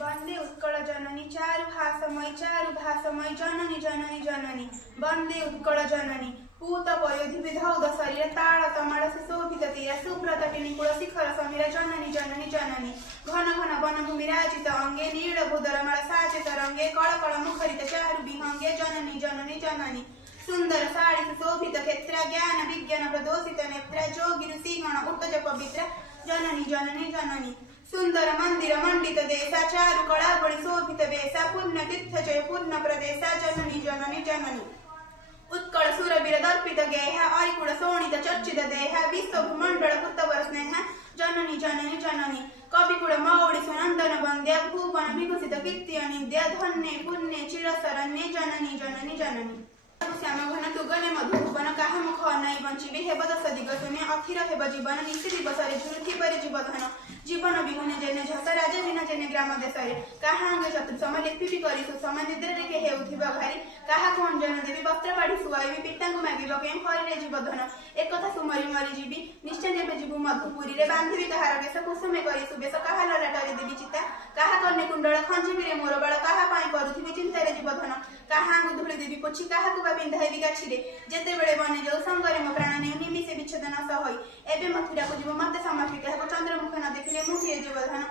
वंदे उत्कल जननी चारुभासमयी जननी जननी जननी वंदे उत्कल जननी पूत पयोधि विधौद शरीर ताड़ तमाड़ सुशोभित तीर सुब्रत निकुल शिखर समीर जननी जननी जननी घन घन वनभूमि राजित अंगे नील भूधरमल साचित रंगे कळकळ मुखरित चारु विहंगे जननी जननी जननी सुंदर साड़ी सुशोभित क्षेत्र ज्ञान विज्ञान प्रदोषित नेत्र जोगी ऋषिगण उत्तज पवित्र जननी जननी जननी सुंदर मंदिर मंडित देशा चारु कळावळी शोभित वेशा पुण्य तीर्थ जय पूर्ण प्रदेशा जननी जननी जननी उत्कल सुरवीर दर्पित गेह अरिकुल शोणित चर्चित देह विश्व भूमंडल कृतवर स्नेह जननी जननी जननी कविकुल मौळी सुनंदन वंद्य भुवन विभूषित कीर्ति अनिंद्य धन्ये पुण्ये चिरशरण्ये जननी जननी जननी श्याम घन तुगने मधुभुवन काह मुख अनाई बंचिबे हेब दश दिग शून्य अखिर हेब जीवन निश्चि दिवसरे झुलुथि परे जीवधन जीवन विहुने जेने झस राजा बिना जेने ग्राम देशरे काहा अंगे शत्रु सम लिपि करी सुसम निद्रे के हेउथिबा भारी काहा कोन जन देवी वस्त्र पाड़ी सुआइबी पितांगु मागिब के हरिरे जीवधन एक कथा सुमरी मरी जीवी निश्चय जेबे जीवु मधुपुरी रे बांधिबी कहार केस कुसुमे करी सुबेश काहा ललाटरे देवी चिता काहा कन्ने कुंडल खंजिबी रे मोर बाळ काहा पाई करूथिबी चिंतारे जीवधन काहा अंगु धुଳି देवी पोछि काहा को पिंधाइबी गाछिरे जेते बेले बने जाऊ संगरे मो प्राण नै निमिषे विच्छेदन सहोई एबे मथुरा को जीव मते समर्पित हेबो चंद्रमुख न देखिले मुठिए जीवधन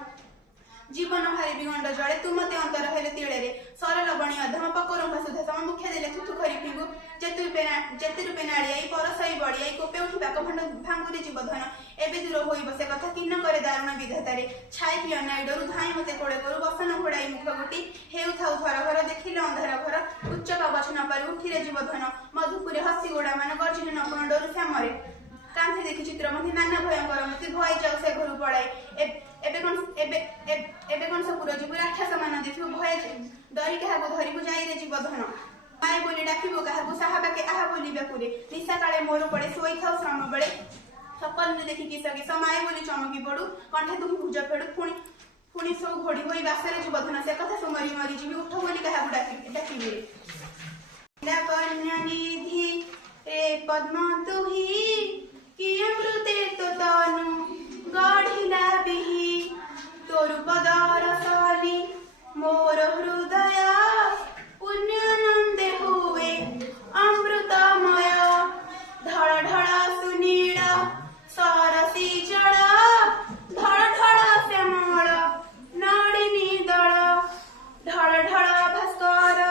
जीवन हारि विगंड जळे तुमते अंतर हेले तिळेरे सरल बणी अधम पकोरम सुधा सम मुख्य देले थुथु खरी फिंगु जेते रूपे नाड़ी आई परसई बड़ी आई कोपे उठी बाक भंड भांगुरी जीवधन एबे दूर होई बसे कथा किन्न करे दारुण विधातारे छाई पिय नाई डरु धाई मते कोळे करू बसन घोड़ाई मुख गुटी हेउ थाउ थर घर देखिले अंधार घर उच्च कवच न पारि उठिरे जीवधन मधुपुरे हसी गोड़ा मान गर्जिन न कोन डरु श्यामरे कांथी देखि चित्र मथि नाना भयंकर मति भय जाऊ से घर पड़ाई एबे कोन सपुर जीव राक्षस मान देखिबो भय डरी काहाको धरिबो जाई रे जीवधन माय बोली डाकिबो काहाको साहाबाके आहा बोली बेकुरे निशा काळे मोर पड़े सोई थाउ श्रम बेले सपन देखि किसके समय बोली चमकी पड़ू कंठे दुहि भुज फेडू पुणी सो घोड़ी होई बासरे जीवधन से कथा सुमरी मरी जीवी उठ बोली काहाको डाकिबे कन्या निधि रे पद्म तुही कि अमृते तो तनु गढ़िला बिही तोरु पदर सली मोर हृदय पुण्यानंदे हुए अमृतमय ढळ ढळ सुनील सरसी जळ ढळ ढळ श्यामळ नळिनी दळ ढळ ढळ भास्कर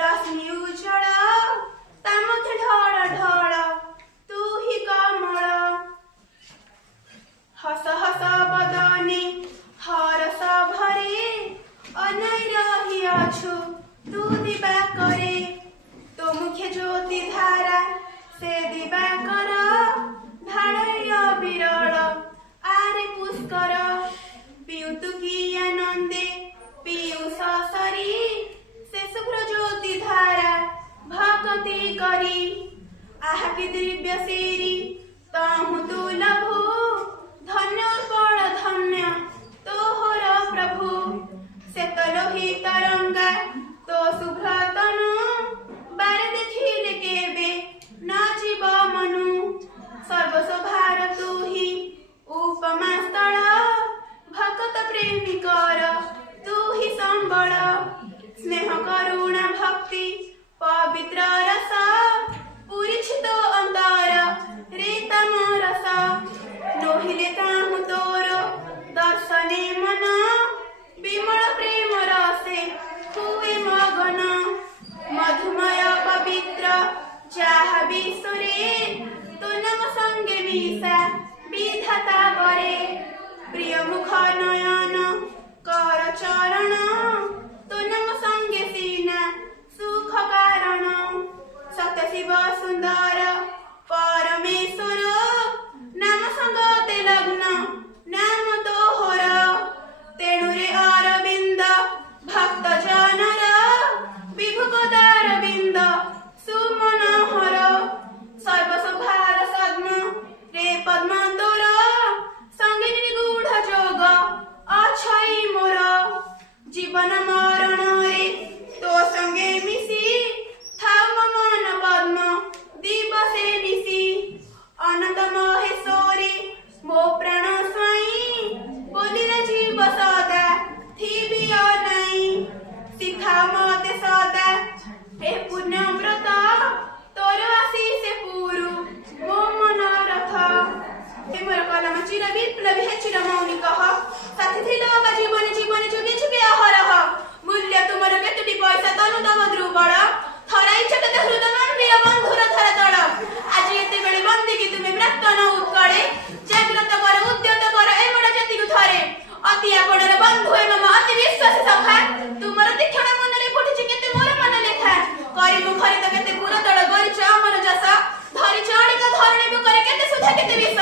रश्मि उज्जळ तामथे ढळ ढळ तू ही कमळ हस हस बदने हरस भरे अनाई रही अछु तू दिबा करे तो मुखे ज्योति धारा से दिबा कर ढाळय विरळ आरे पुष्कर पिउतु की आनंदे पीयूष सरी से शुभ्र ज्योति धारा भक्ति करी आहा की दिव्य सेरी ताहु तू लभु धन्य बड़ धन्य तोहर प्रभु से तलोही तरंगा तो शुभ्र तनु बारे देखिले केबे नाचिब मनु सर्वशोभार तू ही उपमा स्थल भक्त प्रेमिकर तू ही संबळ स्नेह करुणा भक्ति पवित्र रस पूरिछित अंतर बुद्धा केते विष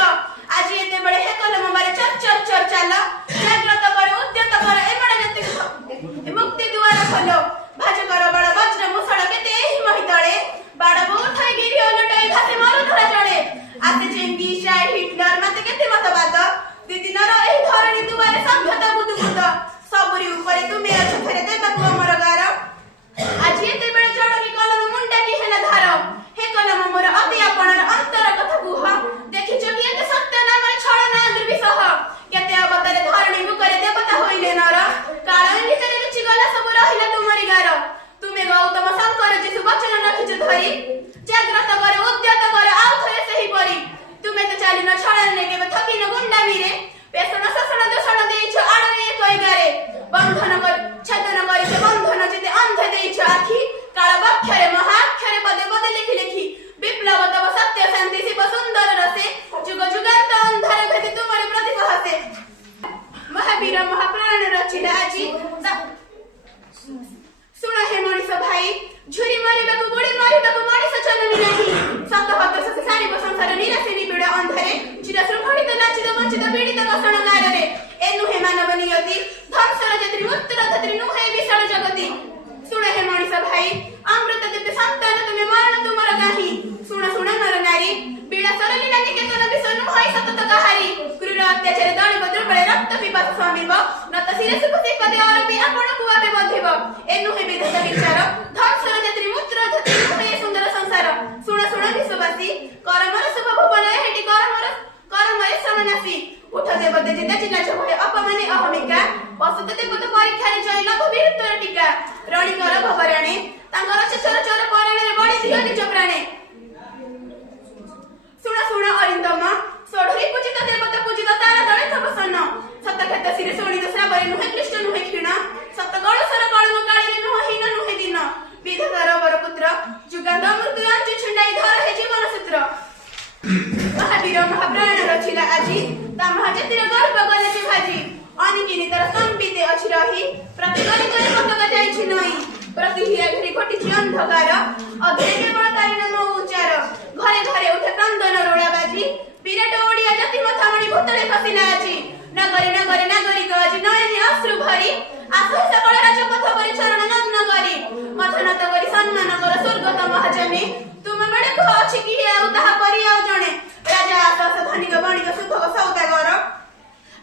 आज एते बळे हे कलम मारे चर चर चर चाल जाग्रत कर उद्यत कर एमण जति मुक्ति द्वार खोलो भाज कर बड़ वज्र मुसळ केते एही महितळे बाड़ बहुत है गिरी ओलटाई घासे मारू धरा जळे आते चेंगी शाय हिटलर मते केते मतवाद दीदी नर एही धरणी दुआरे सभ्यता बुदबुद सबरी ऊपर तुमे अछ फेरे देबा अमर गार आज एते बेले जड़नी कलम मुंडा की हेला धार हे कलम मोर अति आपणर अंतर कथा गुह देखिछ कि एते सत्य नामरे छळना दुर्विसह केते अवतारे धरणी मुकरे देवता होइले नर काळ भितरे रुचि गला सब रहिला तुमरी गार तुमे गौतम शंकर जीसु वचन रखिछ धरी जाग्रत कर उद्यत कर आउ थरे सही परी तुमे तो चाली न छळन ने केबे थकी न गुंडा मीरे पेसण ससण दोषण देइछ आडरे कोइ गारे बंधन कर छेदन करिछ बंधन जेते अंध देइछ आखी काळ वाक्यरे महाक्षरे पदे पदे लिखि लिखि विप्लव तव सत्य शांति शिव सुंदर रसे जुग जुगांत अंधार भेदि तुमरे प्रतिभा हसे महावीर महाप्राण रचिला आजी सुन हे मनीष भाई झुरी मारिबाकु बुढी मारिबाकु मनीष चलनी नाही सत हत सत सारी संसार निराशे निबिड़ अंधारे चिर शृंखलित लाचित वंचित पीड़ित कषण नारे एनु हे मानव नियति धर्षण जत्री मृत्यु धत्री नुहे विशाल जगति सुन हे मनीष भाई अमृत देते संतान तुमे मरण तुमर गाही सुन सुन नर नारी बीड़ा सरलीला निकेतन विष नुहै सतत कहारी क्रूर अत्याचार दळी बद्र बळे रक्त पिपास स्वामीव नत शिरे सुख पदे अरबी आपण कुआबे बंधिव एनु हे विधाता विचार धर्षण जत्री मृत्यु धत्री नुहे सुंदर संसार सुन सुन विश्ववासी करमर शुभ भुवन हेटी करमरे समनासी उठ देव देजे चिन्ह भय अपमाने अहमिका पशुत देवत परीक्षा जय लभ वीरत्वर टीका रणी कर भवराणे तांगर चर चर पराणे बळी दियो निज प्राणे सुण सुण अरिंदम सोढरी पूजित देवता पूजित तारा दळे प्रसन्न सत खेत सिरे सोणित श्रावरी नुहे कृष्ण नुहे क्षीण सत गळसर कळम काळीरे नुह हीन नुहे दिन विधातर वर पुत्र जुगांत मृत्यु आंचि छिंडाई धर हे जीवन सूत्र महावीर महाप्राण रचिला आजी ता महाजतिर गर्भ गलेछि भाजी अनिकिनी तर संबिते अछि रही प्रति गली गली मतक जाइछि नई प्रति हिया घरी घटिछि अंधकार अधे केवल तारी नाम उच्चार घरे घरे उठे क्रंदन रोड़ा बाजी विराट ओडिया जति मथामणि भूतळे खसिला आजी नगरी नगरी नागरिक आजी नयनी अश्रु भरी आसहि सकल राजपथ परि चरण नग्न करी मथनत करी सम्मान कर स्वर्गत महाजने तुम बड़े कह अछि कि आउ ताहा परि आउ जणे राजा आकाश धनिक बणिक सुभग सौदागर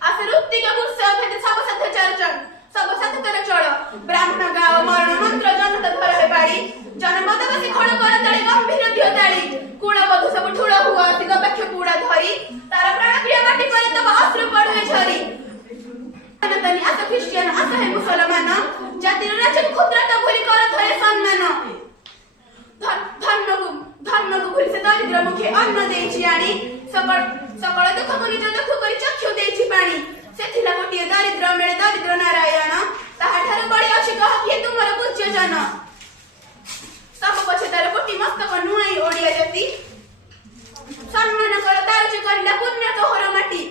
आस ऋत्तिक गुस्स भेद सब साथ चर्चन सब साथ कर चल ब्राह्मण गाव मरण मंत्र जनता धर हे पाड़ी जनमदवासी खड़ कर तळे गंभीर दियो ताळी कुळ बधु सब ठुळ हुआ सिग पक्ष पुडा धरी तार प्राण प्रिय माटी परि तब अश्रु पडुए झरी तनी आस ख्रिस्टियन आस हे मुसलमान जातिर राजन क्षुद्रता भूली कर धरे सम्मान धर्मକୁ ଭୁଲି ସେ ଦରିଦ୍ର ମୁଖେ ଅନ୍ନ ଦେଇଛି ଆଣି ସକଳ ଦୁଃଖକୁ ନିଜ ଦୁଃଖ କରି ଚକ୍ଷୁ ଦେଇଛି ପାଣି ସେଥିଲା ଗୋଟିଏ ଦରିଦ୍ର ମିଳେ ଦରିଦ୍ର ନାରାୟଣ ତାହାଠାରୁ ବଳି ଅଛି କହ କିଏ ତୁମର ପୂଜ୍ୟ ଜନ ସବୁ ପଛେ ତାର କୋଟି ମସ୍ତକ ନୁଆଇ ଓଡିଆ ଜାତି ସମ୍ମାନ କର ତାର ଯେ କରିଲା ପୁଣ୍ୟ ତୋହର ମାଟି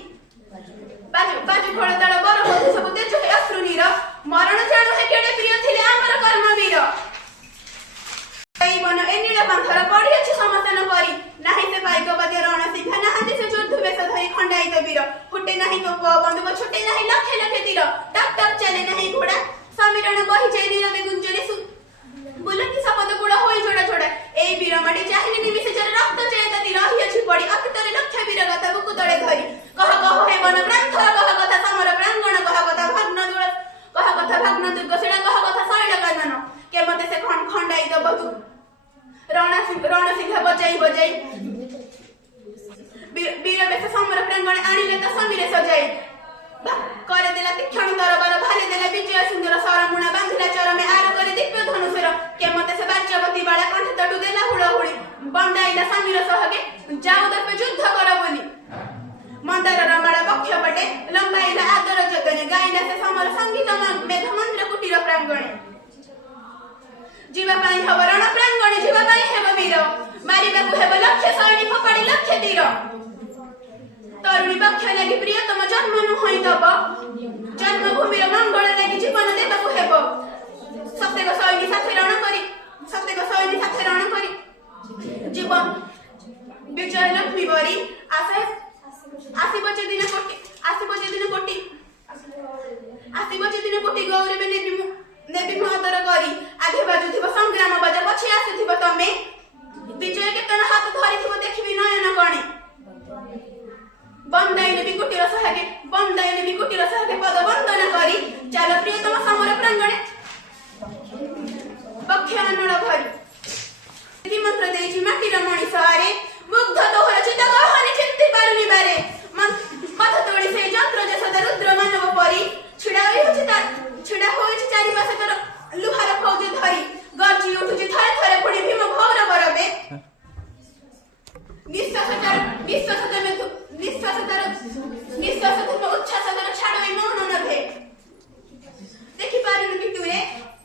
ବାଜୁ ଖୋଳ ତାଳ ବର ବଧୁ ସବୁ ତେଜ ହେ ଅଶ୍ରୁ ନୀର ମରଣ ଜାଣୁ ହେ କେଡେ ପ୍ରିୟ ଥିଲେ ଆମର କର୍ମବୀର बन एनिला बांधर पड़ी अछि समाधान करी नाही से पाइक बदे रण सिंह नाहंती से जुद्ध वेश धरी खंडाई वीर फुटे नाही तो बंदूक छोटे नाही लखे लखे तीर टक टक चले नाही घोड़ा समीरण बही जाय नीरवे गुंजरी बुलंदी सपद गुड़ा होई जोड़ा जोड़ा ए वीर मडी चाहिनी निमिषे जर रक्त चेता ती रही अछि पड़ी अकितरे लक्ष्य वीर गाथा बुकु तळे धरी कह कह हे बन प्रांतर कह कथा समर प्रांगण कह कथा भग्न दुर कह कथा भग्न दुर्ग सेडा कह कथा शैल कानन के मते से खंडाई दबतु रण सिंह बजाई बजाई वीर बेस समर प्रांगण आनिले त समीरे सजाई करे देला तीक्षण दरबार भाले देला विजय सुंदर सरमुणा बांधिला चरमे आर करे दिव्य धनुषर के मते से बाच्यवती बाळा कंठ तटु देला हुळहुळी बंडाईला समीर सहगे जाऊ दर्पे युद्ध कर बोली मंदार रमाळा पक्ष पटे लंबाईला आदर जतने गाईला से समर संगीत मेघ मंत्र कुटीर प्रांगणे जीवा पाई हब रण प्रांगणे जीवा पाई हेब वीर मारिबाकु हेब लक्ष्य सरणी फपाड़ी लक्ष्य तीर तरुणी पक्ष लागि प्रियतम जन्म नुहै तब जन्मभूमिर मंगल लागि जीवन देबाकु हेब सत्यक सैनी साथे रण करी जीवन विजय लक्ष्मी बरी आशा ଆସିବ ଦିନ କୋଟି ଗୌରବ ନେବି ମହତର କରି ଆଗେ ବାଜୁଥିବ ସଂଗ୍ରାମ ବାଜା ପଛେ ଆସିଥିବ ତମେ ବିଜୟ କେତନ ହାତ ଧରିଥିବ ଦେଖିବି ନୟନ କଣେ ବନ୍ଦାଇ ନେବି କୋଟିର ସହାକେ ପଦ ବନ୍ଦନା କରି ଚାଲ ପ୍ରିୟତମ ସମର ପ୍ରାଙ୍ଗଣେ ପକ୍ଷ ଅନଳ ଭରି ମନ୍ତ୍ର ଦେଇଛି ମାଟିର ମଣିଷ ଆରେ ମୁଗ୍ଧ ତୋହର ଚିତ ଗହନି ଚିନ୍ତି ପାରୁନି ବାରେ ମଥ ତୋଳି ସେଇ ଯନ୍ତ୍ର ଯଶୋଦ ରୁଦ୍ର ମାନବ ପରି ଛିଡ଼ା ହୋଇଛି ଚାରିପାଶେ ତୋର ଲୁହାର ଫୌଜ ଧରି ଗର୍ଜି ଉଠୁଛି ଥରେ ଥରେ ପୁଣି ଭୀମ ଘୋର ବରବେ ନିଶ୍ୱାସ ଉଚ୍ଛ୍ୱାସ ତୋର ଛାଡ଼ୋଇ ମୌନ ନଭେ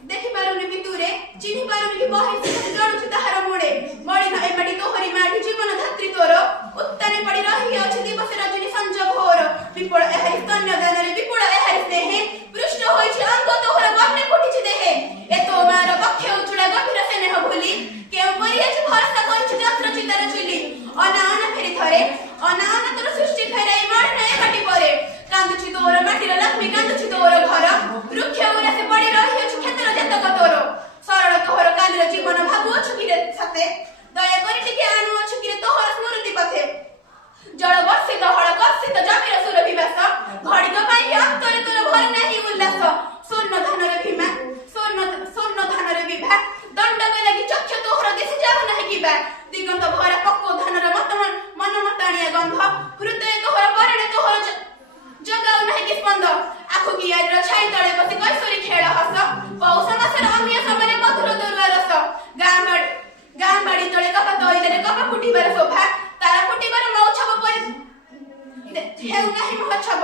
ଦେଖିପାରୁନି କି ତୁରେ ଚିହ୍ନି ପାରୁନି କି ବହି ଜଳୁଛି ତାହାର ମୋଡ଼େ ମଳିନ ଏମାଟି ତୋହରି ମାଟି ଜୀବନ ଧାତ୍ରୀ ତୋର ଉତ୍ତାନେ ପଡ଼ି ରହିଅଛି ଦିବସ ରଜନୀ ସଞ୍ଜ ଘୋର ବିପୁଳ ଏହାରି ସ୍ତନ୍ୟ ଦାନରେ ବିପୁଳ ଏହାରି ସ୍ନେହେ ପୃଷ୍ଠ ହୋଇଛି ଅଙ୍ଗ ତୋହର ଗହ୍ନେ ଫୁଟିଛି ଦେହେ ଏ ତୋ ମାର ବକ୍ଷେ ଉଜ୍ଜୁଳା ଗଭୀର ସ୍ନେହ ଭୁଲି କେଉଁ କରିଅଛି ଭରସା କରିଛି ଯନ୍ତ୍ର ଚିତାର ଚୁଲି ଅନାଅନା ଫେରି ଥରେ ଅନାଅନା ତୋର ସୃଷ୍ଟି ଫେରାଇ ମଳିନ ଏ ମାଟି ପରେ କାନ୍ଦୁଛି ତୋର ମାଟିର ଲକ୍ଷ୍ମୀ କାନ୍ଦୁଛି ତୋର ଘର ବୃକ୍ଷ ଉରାସେ ପଡ଼ି ରହିଅଛି କ୍ଷେତ୍ର ଯେତକ ତୋର ସରଳ ତୋହର କାଲିର ଜୀବନ ଭାବୁଅଛୁ କିରେ ସତେ ଦୟାକରି ଟିକେ ଆଣୁଅଛୁ କିରେ ତୋହର ସ୍ମୃତି ପଥେ ଜଳ ବର୍ଷିତ ହଳ କର୍ଷିତ ଜମିର ସୁରଭିବାସ ଘଡ଼ିକ ପାଇଁ ଅନ୍ତରେ ତୋର ଭର ନାହିଁ ଉଲ୍ଲାସ ସ୍ୱର୍ଣ୍ଣ ଧାନର ବିଭା ଦଣ୍ଡକ ଲାଗି ଚକ୍ଷ ତୋହର ଦିଶି ଯାଉ ନାହିଁ କିବା ଦିଗନ୍ତ ଭରା ପକ୍ୱ ଧାନର ମନ ମତାଣିଆ ଗନ୍ଧ ହୃଦୟ ତୋହର ବରଣେ ତୋହର ଜଗାଉ ନାହିଁ କି ସ୍ପନ୍ଦ ଆଖୁ କିଆରିର ଛାଇ ତଳେ ବସି କୈଶୋରୀ ଖେଳ ହସ ପୌଷ ମାସର ଅନ୍ୟ ସମୟରେ ମଧୁର ତୋରୁଆ ରସ ଗାଁ ବାଡ଼ି ତଳେ କପା ତଇଲରେ କପା ଫୁଟିବାର ଶୋଭା ତାରା ଫୁଟିବାର ମହୋତ୍ସବ ପରି ହେଉ ନାହିଁ ମହୋତ୍ସବ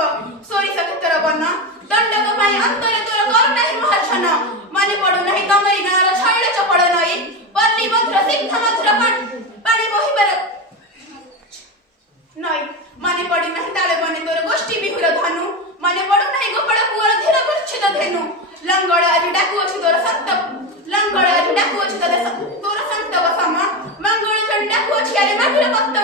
ସୋରିଷ କ୍ଷେତ୍ର ବନ ଦଣ୍ଡକ ପାଇଁ ଅନ୍ତରେ ତୋର କରୁ ନାହିଁ ମହାଚ୍ଛନ ମନେ ପଡୁ ନାହିଁ ତମରି ଗାଁର ଛଇଳ ଚପଳ ନଈ ପଲ୍ଲୀ ମଧୁର ସିଦ୍ଧ ମଧୁର ପାଣି ବହିବାର ନଈ ମନେ ପଡୁ ନାହିଁ ତାଳେ ବନେ ତୋର ଗୋଷ୍ଠୀ ବିହୁର ଧନୁ ମନେ ପଡୁ ନାହିଁ ଗୋପାଳ ପୁଅର ଧୀର ଗଚ୍ଛିତ ଧେନୁ ଲଙ୍ଗଳ ଆଜି ଡାକୁଅଛି ତୋର ସନ୍ତକ ସମ ମଙ୍ଗଳ ଜଣେ ଡାକୁଅଛି ଆରେ ମାଟିର ପକ୍ତ